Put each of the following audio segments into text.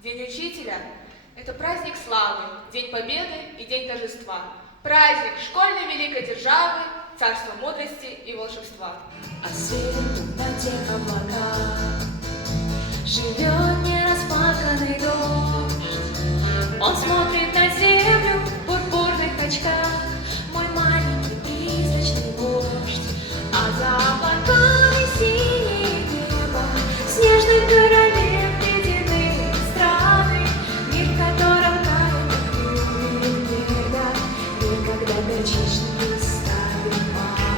День учителя – это праздник славы, день победы и день торжества. Праздник школьной великой державы, царства мудрости и волшебства. А свет на тех облаках живет нераспаханный дождь. Он смотрит на землю в пурпурных очках, мой маленький призрачный вождь. А за облаками синее небо, снежных королев ледяные страны, мир, в котором тает льда, мир, когда горчичный ставит мама.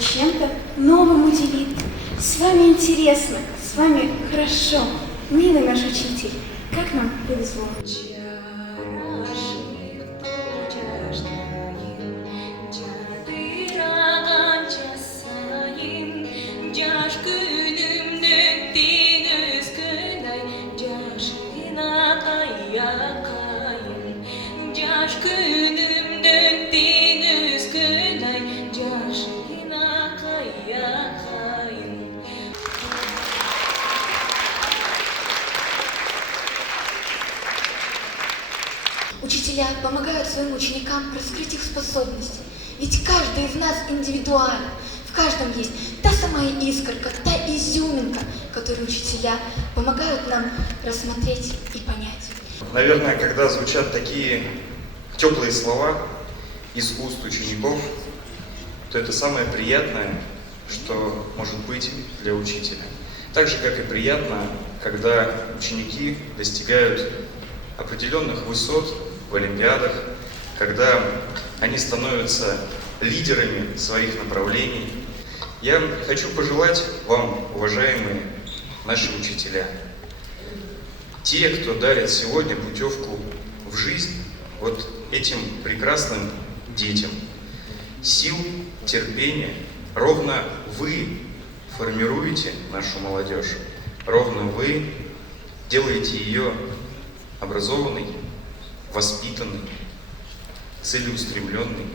Чем-то новым удивит. С вами интересно, с вами хорошо. Милый наш учитель, как нам повезло. Учителя помогают своим ученикам раскрыть их способности. Ведь каждый из нас индивидуален. В каждом есть та самая искорка, та изюминка, которую учителя помогают нам рассмотреть и понять. Наверное, когда звучат такие теплые слова из уст учеников, то это самое приятное, что может быть для учителя. Так же, как и приятно, когда ученики достигают определенных высот в олимпиадах, когда они становятся лидерами своих направлений. Я хочу пожелать вам, уважаемые наши учителя, те, кто дарит сегодня путевку в жизнь вот этим прекрасным детям, сил, терпения. Ровно вы формируете нашу молодежь, ровно вы делаете ее образованный, воспитанный, целеустремленный.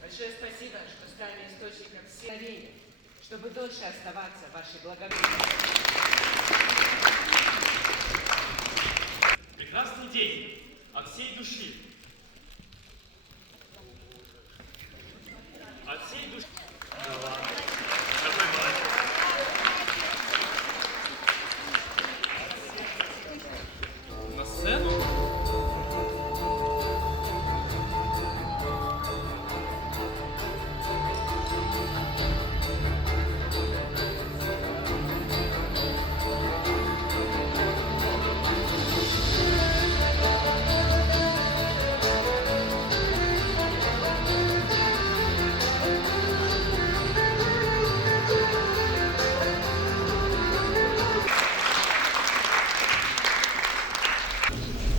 Большое спасибо, что стали источником силовения, чтобы дольше оставаться в вашей благоговейности. Прекрасный день от всей души. От всей души. Да ладно. Какой молодец. На сцену.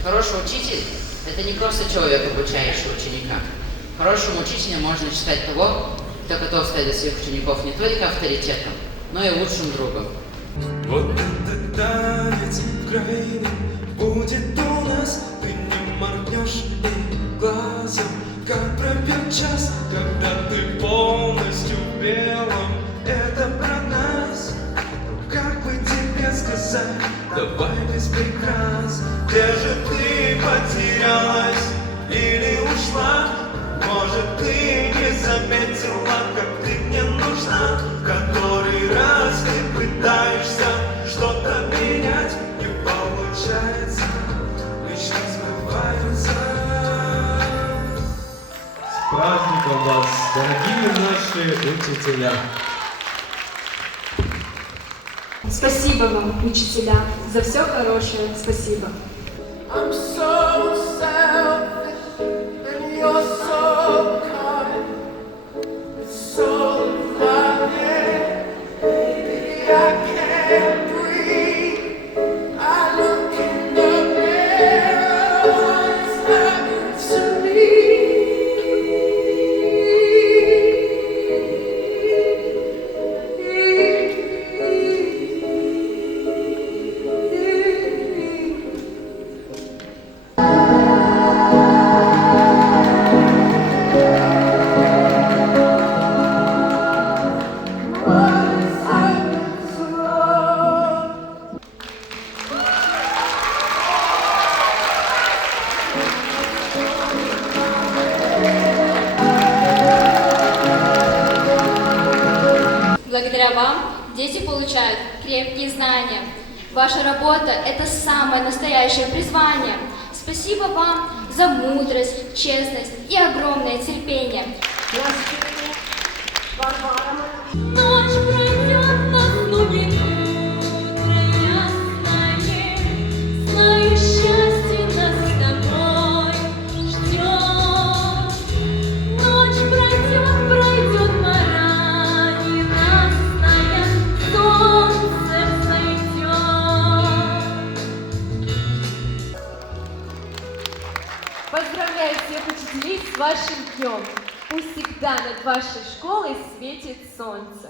Хороший учитель – это не просто человек, обучающий ученика. Хорошим учителем можно считать того, кто готов стать для своих учеников не только авторитетом, но и лучшим другом. Вот этот танец в крайне будет у нас, ты не моргнешь и глазом, как пробьет час, когда ты полностью в белом. Это про нас, как бы тебе сказать, давай без прикрас. Где же ты потерялась или ушла? Может, ты не заметила, как ты мне нужна? Который раз ты пытаешься что-то менять, не получается, мечты сбываются. С праздником вас, дорогие наши учителя! Спасибо вам, учителя, за все хорошее. Спасибо. I'm so selfish and you're so kind. It's so funny, baby, I can't breathe. I look in the mirror, what's happened to me? Благодаря вам дети получают крепкие знания. Ваша работа – это самое настоящее призвание. Спасибо вам за мудрость, честность и огромное терпение. Ночь пройдет, наступит утро ясное. Знаю, счастье нас с тобой ждет. Ночь пройдет, пройдет пора ненастная, солнце взойдет. Поздравляю всех учителей с вашим днем! Пусть всегда над вашей школой светит солнце.